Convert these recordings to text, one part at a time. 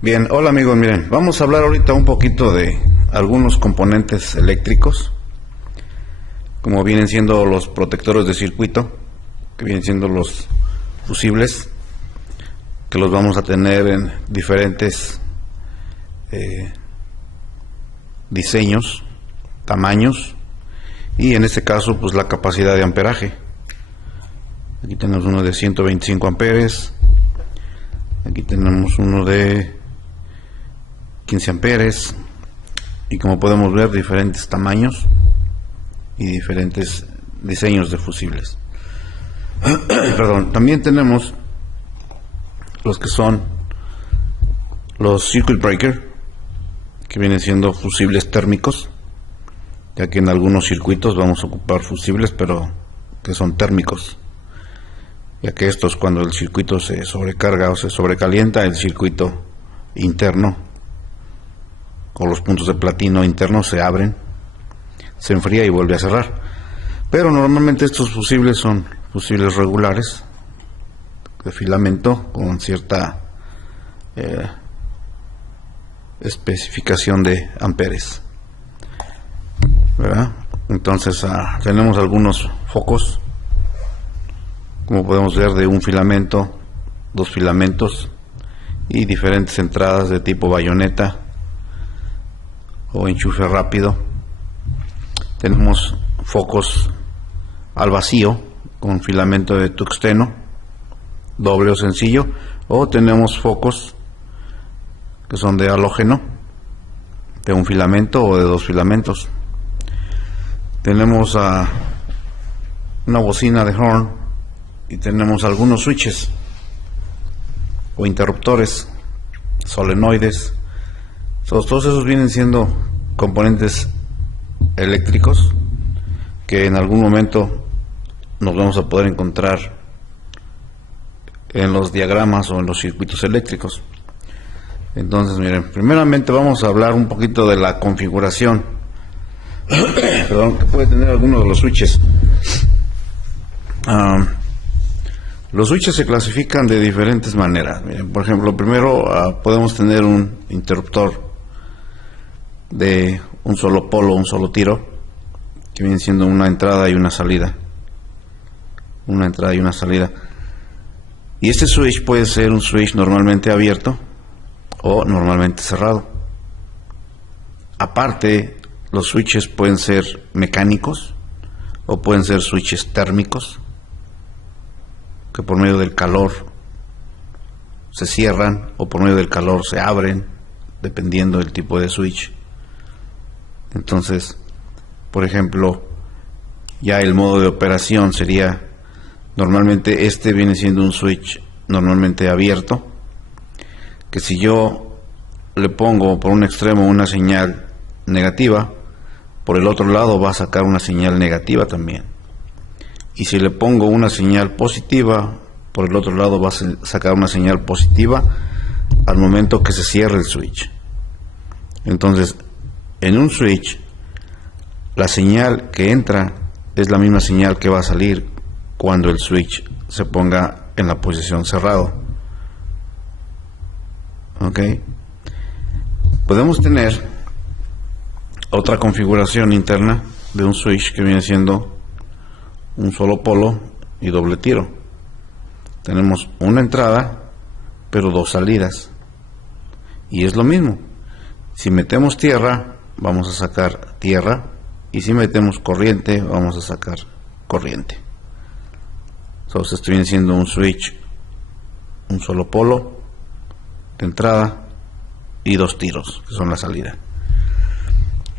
Bien, hola amigos, miren, vamos a hablar ahorita un poquito de algunos componentes eléctricos, como vienen siendo los protectores de circuito, que vienen siendo los fusibles, que los vamos a tener en diferentes diseños, tamaños, y en este caso pues la capacidad de amperaje. Aquí tenemos uno de 125 amperes, aquí tenemos uno de 15 amperes, y como podemos ver, diferentes tamaños y diferentes diseños de fusibles. Perdón, también tenemos los que son los circuit breaker, que vienen siendo fusibles térmicos, ya que en algunos circuitos vamos a ocupar fusibles, pero que son térmicos, ya que estos, cuando el circuito se sobrecarga o se sobrecalienta, el circuito interno o los puntos de platino internos se abren, se enfría y vuelve a cerrar. Pero normalmente estos fusibles son fusibles regulares de filamento con cierta especificación de amperes, ¿verdad? Entonces tenemos algunos focos, como podemos ver, de un filamento, dos filamentos y diferentes entradas de tipo bayoneta o enchufe rápido. Tenemos focos al vacío con filamento de tuxteno, doble o sencillo, o tenemos focos que son de halógeno, de un filamento o de dos filamentos. Tenemos una bocina de horn, y tenemos algunos switches o interruptores, solenoides. Todos esos vienen siendo componentes eléctricos que en algún momento nos vamos a poder encontrar en los diagramas o en los circuitos eléctricos. Entonces, miren, primeramente vamos a hablar un poquito de la configuración perdón, que puede tener alguno de los switches. Los switches se clasifican de diferentes maneras. Miren, por ejemplo, primero podemos tener un interruptor de un solo polo, un solo tiro, que viene siendo una entrada y una salida. Una entrada y una salida. Y este switch puede ser un switch normalmente abierto o normalmente cerrado. Aparte, los switches pueden ser mecánicos o pueden ser switches térmicos, que por medio del calor se cierran o por medio del calor se abren, dependiendo del tipo de switch. Entonces, por ejemplo, ya el modo de operación sería, normalmente este viene siendo un switch normalmente abierto, que si yo le pongo por un extremo una señal negativa, por el otro lado va a sacar una señal negativa también. Y si le pongo una señal positiva, por el otro lado va a sacar una señal positiva al momento que se cierre el switch. Entonces, en un switch, la señal que entra es la misma señal que va a salir cuando el switch se ponga en la posición cerrado. ¿Ok? Podemos tener otra configuración interna de un switch que viene siendo un solo polo y doble tiro. Tenemos una entrada, pero dos salidas. Y es lo mismo. Si metemos tierra, vamos a sacar tierra, y si metemos corriente, vamos a sacar corriente. Entonces esto viene siendo un switch, un solo polo de entrada y dos tiros, que son la salida.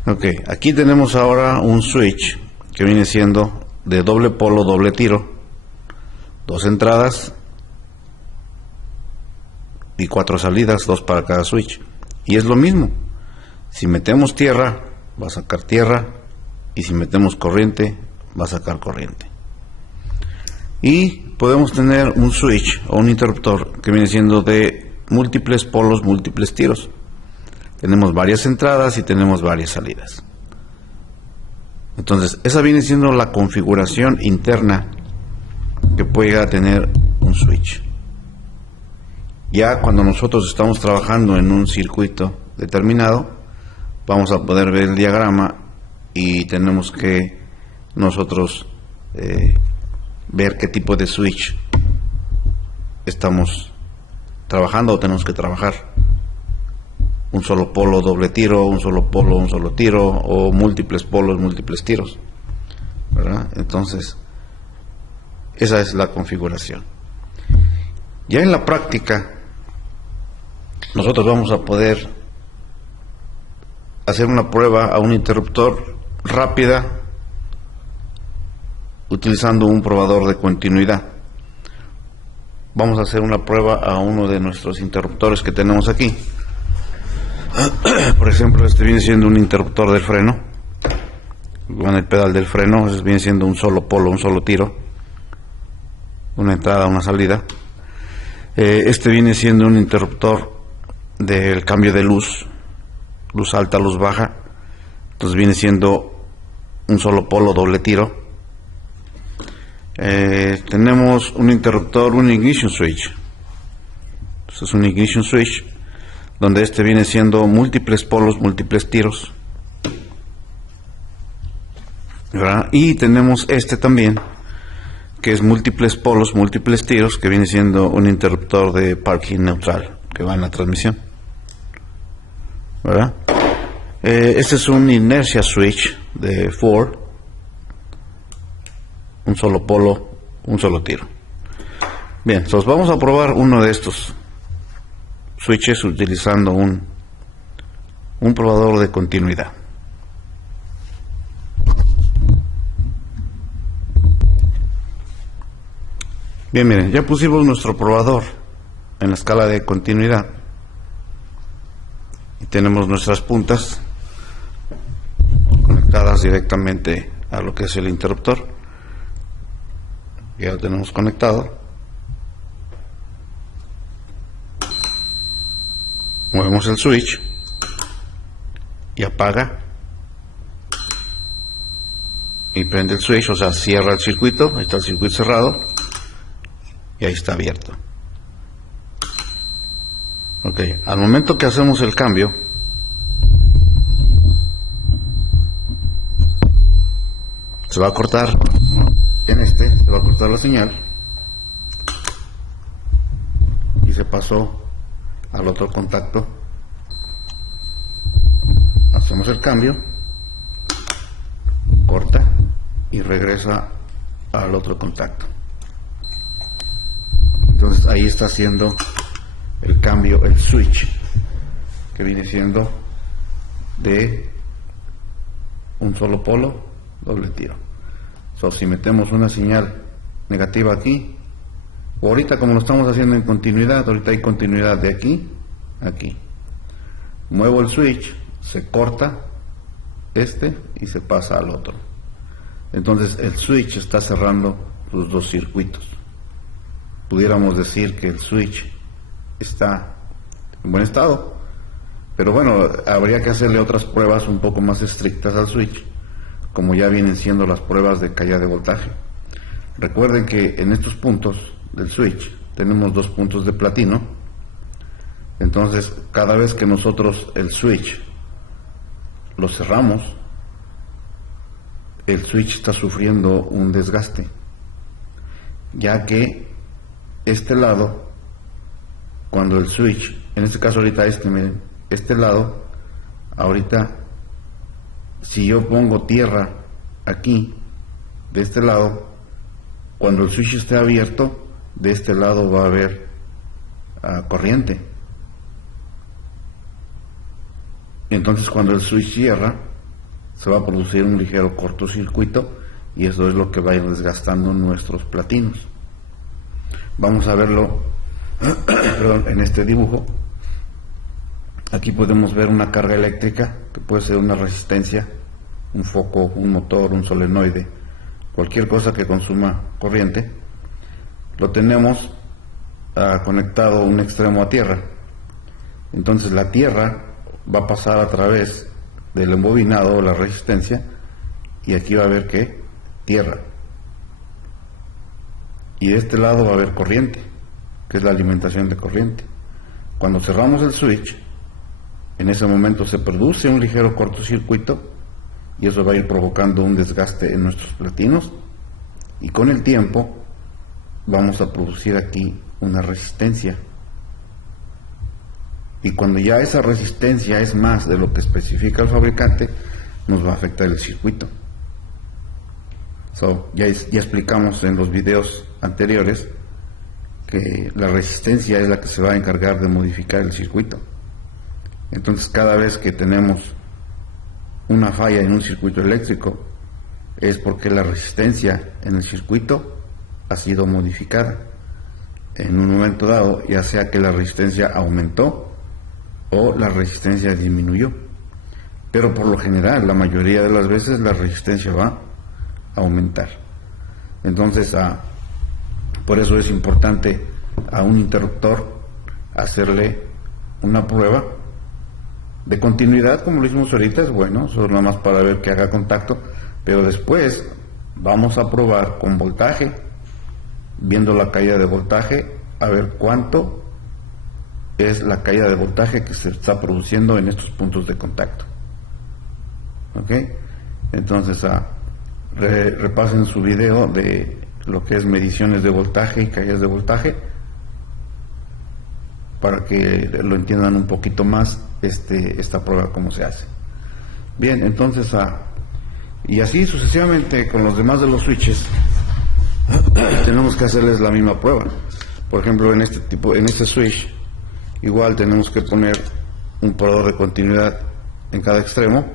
Ok, aquí tenemos ahora un switch que viene siendo de doble polo, doble tiro, dos entradas y cuatro salidas, dos para cada switch. Y es lo mismo. Si metemos tierra, va a sacar tierra, y si metemos corriente, va a sacar corriente. Y podemos tener un switch o un interruptor que viene siendo de múltiples polos, múltiples tiros. Tenemos varias entradas y tenemos varias salidas. Entonces, esa viene siendo la configuración interna que pueda tener un switch. Ya cuando nosotros estamos trabajando en un circuito determinado, vamos a poder ver el diagrama y tenemos que nosotros ver qué tipo de switch estamos trabajando o tenemos que trabajar. Un solo polo, doble tiro, un solo polo, un solo tiro, o múltiples polos, múltiples tiros, ¿verdad? Entonces, esa es la configuración. Ya en la práctica, nosotros vamos a poder hacer una prueba a un interruptor rápida utilizando un probador de continuidad. Vamos a hacer una prueba a uno de nuestros interruptores que tenemos aquí. Por ejemplo, este viene siendo un interruptor del freno. Con el pedal del freno, este viene siendo un solo polo, un solo tiro, una entrada, una salida. Este viene siendo un interruptor del cambio de luz, luz alta, luz baja. Entonces viene siendo un solo polo, doble tiro. Tenemos un interruptor, un ignition switch. Este es un ignition switch donde este viene siendo múltiples polos, múltiples tiros, ¿verdad? Y tenemos este también, que es múltiples polos, múltiples tiros, que viene siendo un interruptor de parking neutral, que va en la transmisión, ¿verdad? Este es un inercia switch de Ford, un solo polo, un solo tiro. Bien, entonces vamos a probar uno de estos switches utilizando un probador de continuidad. Bien, miren, ya pusimos nuestro probador en la escala de continuidad y tenemos nuestras puntas conectadas directamente a lo que es el interruptor. Ya lo tenemos conectado. Movemos el switch y apaga y prende el switch, o sea, cierra el circuito. Ahí está el circuito cerrado y ahí está abierto. Ok, al momento que hacemos el cambio, se va a cortar se va a cortar la señal y se pasó al otro contacto. Hacemos el cambio, corta y regresa al otro contacto. Entonces ahí está haciendo el cambio, el switch, que viene siendo de un solo polo, doble tiro. Si metemos una señal negativa aquí, o ahorita como lo estamos haciendo en continuidad, ahorita hay continuidad de aquí a aquí. Muevo el switch, se corta y se pasa al otro. Entonces el switch está cerrando los dos circuitos. Pudiéramos decir que el switch está en buen estado, pero bueno, habría que hacerle otras pruebas un poco más estrictas al switch, como ya vienen siendo las pruebas de caída de voltaje. Recuerden que en estos puntos del switch tenemos dos puntos de platino. Entonces cada vez que nosotros el switch lo cerramos, el switch está sufriendo un desgaste, ya que este lado, cuando el switch, en este caso ahorita miren, este lado, ahorita si yo pongo tierra aquí, de este lado, cuando el switch esté abierto, de este lado va a haber corriente. Entonces cuando el switch cierra, se va a producir un ligero cortocircuito y eso es lo que va a ir desgastando nuestros platinos. Vamos a verlo en este dibujo. Aquí podemos ver una carga eléctrica, que puede ser una resistencia, un foco, un motor, un solenoide, cualquier cosa que consuma corriente. Lo tenemos conectado un extremo a tierra. Entonces la tierra va a pasar a través del embobinado o la resistencia y aquí va a haber que tierra. Y de este lado va a haber corriente, que es la alimentación de corriente. Cuando cerramos el switch, en ese momento se produce un ligero cortocircuito y eso va a ir provocando un desgaste en nuestros platinos, y con el tiempo vamos a producir aquí una resistencia, y cuando ya esa resistencia es más de lo que especifica el fabricante, nos va a afectar el circuito. Ya explicamos en los videos anteriores que la resistencia es la que se va a encargar de modificar el circuito. Entonces, cada vez que tenemos una falla en un circuito eléctrico, es porque la resistencia en el circuito ha sido modificada en un momento dado, ya sea que la resistencia aumentó o la resistencia disminuyó. Pero por lo general, la mayoría de las veces, la resistencia va a aumentar. Entonces, por eso es importante a un interruptor hacerle una prueba de continuidad, como lo hicimos ahorita. Es bueno, eso es nada más para ver que haga contacto, pero después vamos a probar con voltaje, viendo la caída de voltaje, a ver cuánto es la caída de voltaje que se está produciendo en estos puntos de contacto. ¿Ok? Entonces, repasen su video de lo que es mediciones de voltaje y caídas de voltaje, para que lo entiendan un poquito más esta prueba cómo se hace. Bien, entonces y así sucesivamente con los demás de los switches tenemos que hacerles la misma prueba. Por ejemplo, en este switch igual tenemos que poner un probador de continuidad en cada extremo,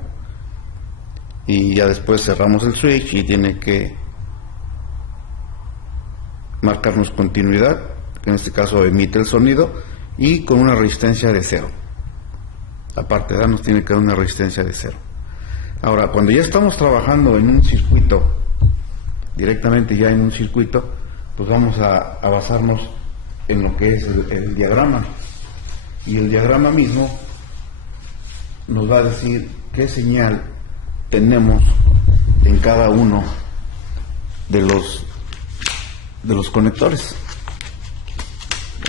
y ya después cerramos el switch y tiene que marcarnos continuidad, que en este caso emite el sonido, y con una resistencia de 0. Aparte, nos tiene que dar una resistencia de 0. Ahora, cuando ya estamos trabajando en un circuito, directamente ya en un circuito, pues vamos a basarnos en lo que es el diagrama. Y el diagrama mismo nos va a decir qué señal tenemos en cada uno de los conectores,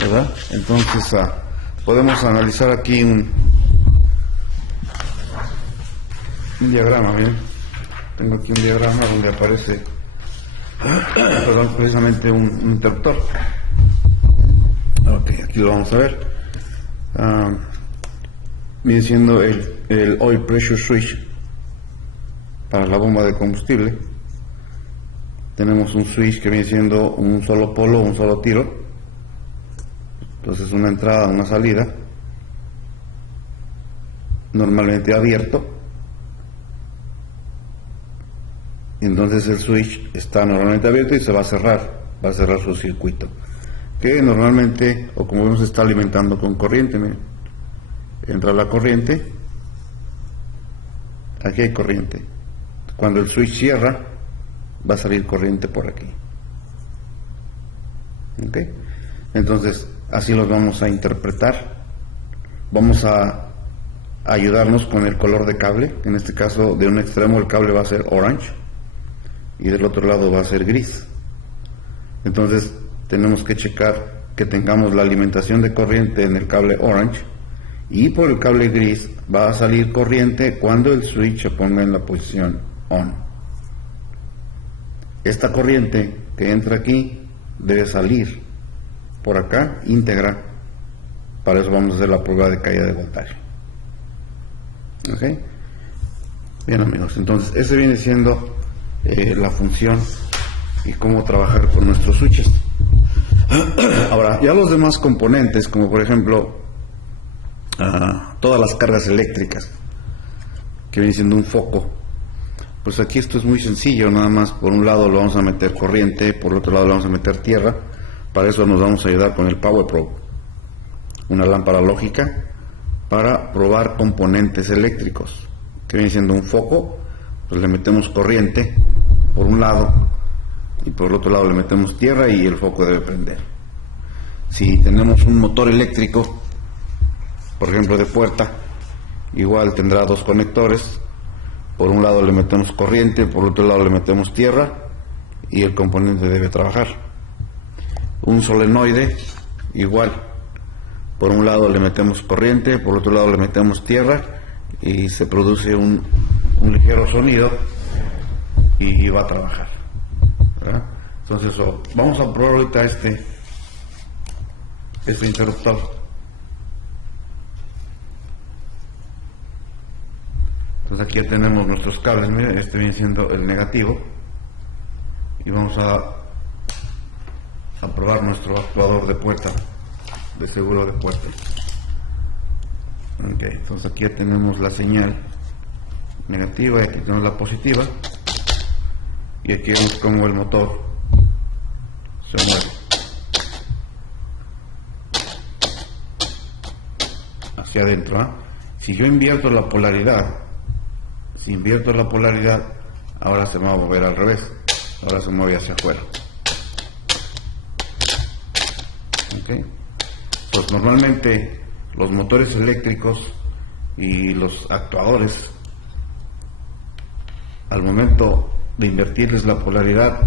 ¿verdad? Entonces podemos analizar aquí un diagrama. Bien, tengo aquí un diagrama donde aparece precisamente un interruptor. Ok, aquí lo vamos a ver. Viene siendo el oil pressure switch para la bomba de combustible. Tenemos un switch que viene siendo un solo polo, un solo tiro. Entonces, una entrada, una salida, normalmente abierto. Y entonces el switch está normalmente abierto y se va a cerrar su circuito, que normalmente, o como vemos, está alimentando con corriente. Miren, entra la corriente, aquí hay corriente. Cuando el switch cierra, va a salir corriente por aquí. ¿Ok? Entonces, así los vamos a interpretar. Vamos a ayudarnos con el color de cable. En este caso, de un extremo el cable va a ser orange y del otro lado va a ser gris. Entonces, tenemos que checar que tengamos la alimentación de corriente en el cable orange, y por el cable gris va a salir corriente cuando el switch se ponga en la posición on. Esta corriente que entra aquí debe salir por acá íntegra. Para eso vamos a hacer la prueba de caída de voltaje. ¿Ok? Bien, amigos, entonces ese viene siendo la función y cómo trabajar con nuestros switches. Ahora, ya los demás componentes, como por ejemplo todas las cargas eléctricas, que viene siendo un foco, pues aquí esto es muy sencillo. Nada más por un lado lo vamos a meter corriente, por el otro lado le vamos a meter tierra. Para eso nos vamos a ayudar con el Power Probe, una lámpara lógica para probar componentes eléctricos, que viene siendo un foco. Pues le metemos corriente por un lado y por el otro lado le metemos tierra y el foco debe prender. Si tenemos un motor eléctrico, por ejemplo de puerta, igual tendrá dos conectores. Por un lado le metemos corriente, por el otro lado le metemos tierra y el componente debe trabajar. Un solenoide, igual, Por un lado le metemos corriente, por otro lado le metemos tierra y se produce un ligero sonido y va a trabajar, ¿verdad? Entonces vamos a probar ahorita este interruptor. Entonces aquí ya tenemos nuestros cables. Miren, este viene siendo el negativo y vamos a probar nuestro actuador de puerta, de seguro de puerta. Ok, entonces aquí ya tenemos la señal negativa y aquí tenemos la positiva, y aquí vemos como el motor se mueve hacia adentro, ¿eh? Si yo invierto la polaridad, ahora se va a mover al revés, ahora se mueve hacia afuera. Okay. Pues normalmente los motores eléctricos y los actuadores, al momento de invertirles la polaridad,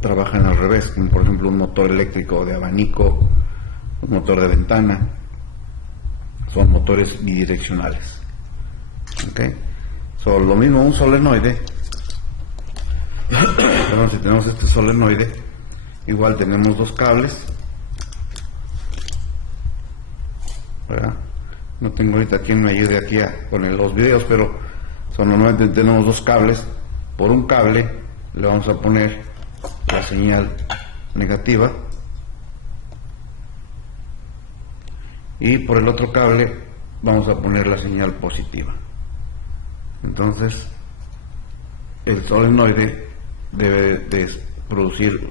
trabajan al revés, como por ejemplo un motor eléctrico de abanico, un motor de ventana, son motores bidireccionales. Okay. Lo mismo un solenoide. Bueno, si tenemos este solenoide, igual tenemos dos cables, ¿verdad? No tengo ahorita quien me ayude aquí con los videos, pero normalmente tenemos dos cables. Por un cable le vamos a poner la señal negativa y por el otro cable vamos a poner la señal positiva. Entonces el solenoide debe de producir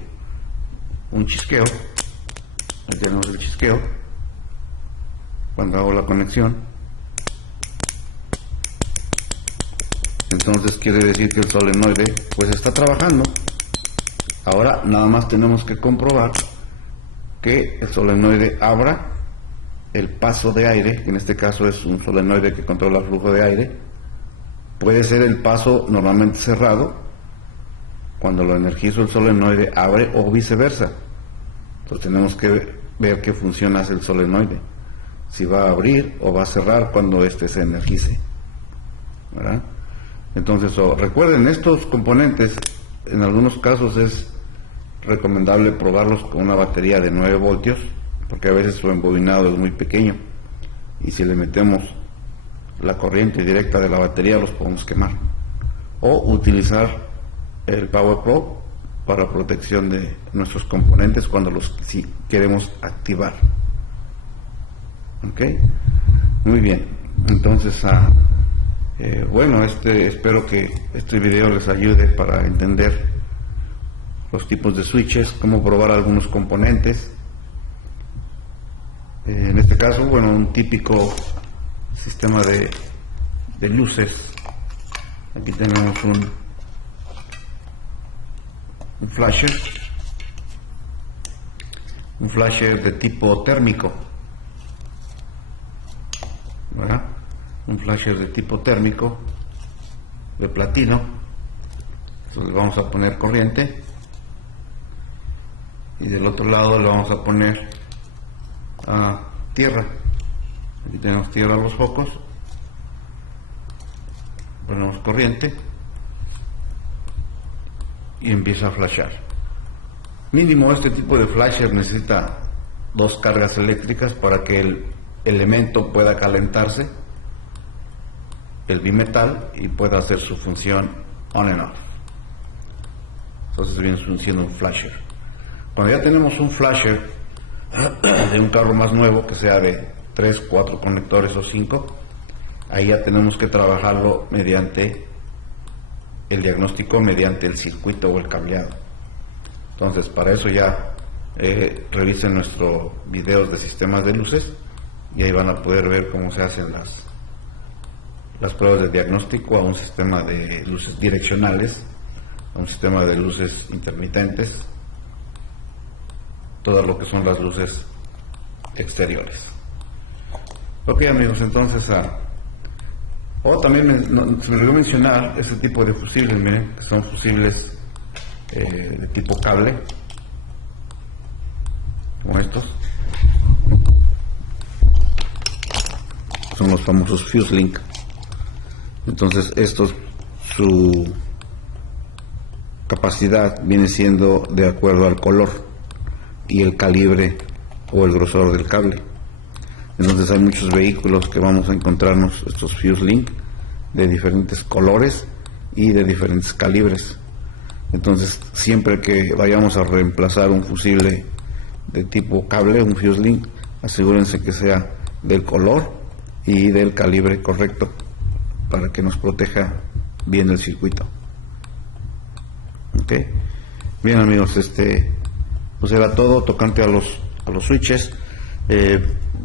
un chisqueo. Aquí tenemos el chisqueo cuando hago la conexión. Entonces quiere decir que el solenoide pues está trabajando. Ahora nada más tenemos que comprobar que el solenoide abra el paso de aire, que en este caso es un solenoide que controla el flujo de aire. Puede ser el paso normalmente cerrado, cuando lo energizo el solenoide abre, o viceversa. Entonces tenemos que ver qué función hace el solenoide, si va a abrir o va a cerrar cuando éste se energice, ¿verdad? Entonces recuerden, estos componentes en algunos casos es recomendable probarlos con una batería de 9 voltios, porque a veces su embobinado es muy pequeño y si le metemos la corriente directa de la batería los podemos quemar, o utilizar el Power Pro para protección de nuestros componentes cuando si queremos activar. Ok, muy bien. Entonces bueno, espero que este video les ayude para entender los tipos de switches, cómo probar algunos componentes. En este caso, bueno, un típico sistema de luces. Aquí tenemos un flasher de tipo térmico, ¿verdad? Un flasher de tipo térmico de platino. Entonces le vamos a poner corriente y del otro lado le vamos a poner tierra. Aquí tenemos tierra a los focos, ponemos corriente y empieza a flashar. Mínimo este tipo de flasher necesita 2 cargas eléctricas para que el elemento pueda calentarse, el bimetal, y pueda hacer su función on and off. Entonces viene siendo un flasher. Cuando ya tenemos un flasher de un carro más nuevo, que sea de 3, 4 conectores o 5, ahí ya tenemos que trabajarlo mediante el diagnóstico, mediante el circuito o el cableado. Entonces para eso ya revisen nuestros videos de sistemas de luces y ahí van a poder ver cómo se hacen las pruebas de diagnóstico a un sistema de luces direccionales, a un sistema de luces intermitentes, todo lo que son las luces exteriores. Ok, amigos, entonces también se me olvidó mencionar este tipo de fusibles. Miren, que son fusibles de tipo cable, como estos. son los famosos Fuse Link. Entonces estos, su capacidad viene siendo de acuerdo al color y el calibre o el grosor del cable. Entonces hay muchos vehículos que vamos a encontrarnos estos Fuse Link de diferentes colores y de diferentes calibres. Entonces siempre que vayamos a reemplazar un fusible de tipo cable, un Fuse Link, asegúrense que sea del color y del calibre correcto para que nos proteja bien el circuito. Ok, bien amigos, pues era todo tocante a los switches.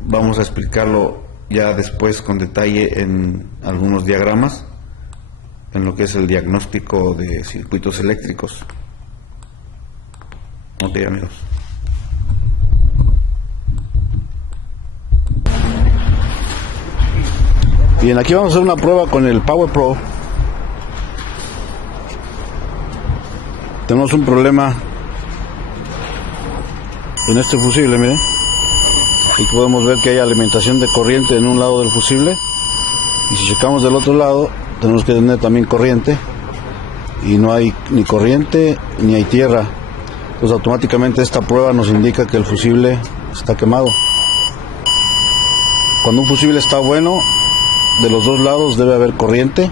Vamos a explicarlo ya después con detalle en algunos diagramas, en lo que es el diagnóstico de circuitos eléctricos. Ok amigos. Bien, aquí vamos a hacer una prueba con el Power Pro. Tenemos un problema en este fusible, miren. Aquí podemos ver que hay alimentación de corriente en un lado del fusible, y si checamos del otro lado tenemos que tener también corriente, y no hay ni corriente ni hay tierra. Entonces automáticamente esta prueba nos indica que el fusible está quemado. Cuando un fusible está bueno, de los dos lados debe haber corriente,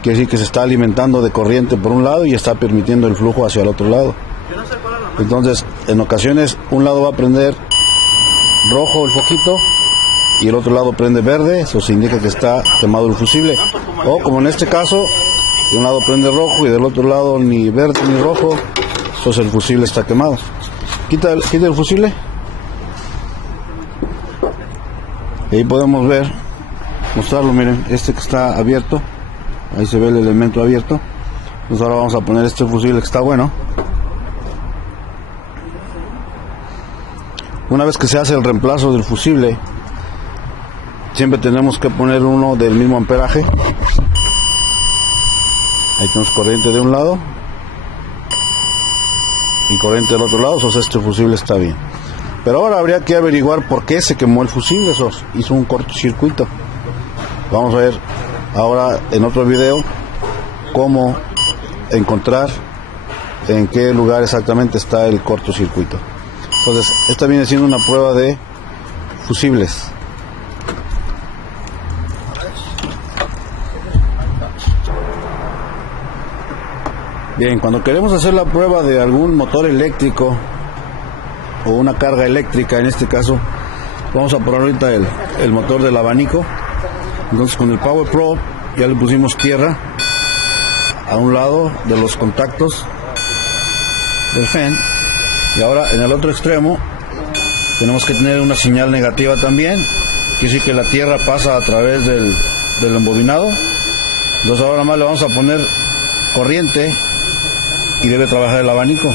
quiere decir que se está alimentando de corriente por un lado y está permitiendo el flujo hacia el otro lado. Entonces en ocasiones un lado va a prender rojo el foquito y el otro lado prende verde, eso significa que está quemado el fusible. O como en este caso, de un lado prende rojo y del otro lado ni verde ni rojo, entonces el fusible está quemado. Quita el fusible. Y ahí podemos ver, mostrarlo, miren, este que está abierto, ahí se ve el elemento abierto. Entonces ahora vamos a poner este fusible que está bueno. Una vez que se hace el reemplazo del fusible, siempre tenemos que poner uno del mismo amperaje. Ahí tenemos corriente de un lado y corriente del otro lado, entonces este fusible está bien. Pero ahora habría que averiguar por qué se quemó el fusible, hizo un cortocircuito. Vamos a ver ahora en otro video cómo encontrar en qué lugar exactamente está el cortocircuito. Entonces, esta viene siendo una prueba de fusibles. Bien, cuando queremos hacer la prueba de algún motor eléctrico o una carga eléctrica, en este caso, vamos a poner ahorita el motor del abanico. Entonces con el Power Pro ya le pusimos tierra a un lado de los contactos del FEN. Y ahora en el otro extremo tenemos que tener una señal negativa también, quiere decir que la tierra pasa a través del embobinado. Entonces ahora más le vamos a poner corriente y debe trabajar el abanico.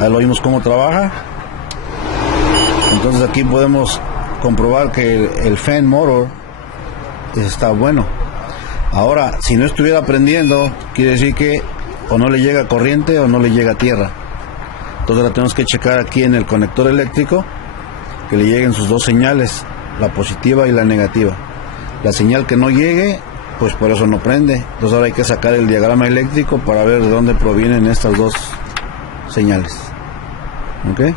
Ahí lo vimos cómo trabaja. Entonces aquí podemos comprobar que el fan motor está bueno. Ahora, si no estuviera prendiendo, quiere decir que o no le llega corriente o no le llega tierra. Entonces la tenemos que checar aquí en el conector eléctrico, que le lleguen sus dos señales, la positiva y la negativa. La señal que no llegue, pues por eso no prende. Entonces ahora hay que sacar el diagrama eléctrico para ver de dónde provienen estas dos señales. ¿Ok?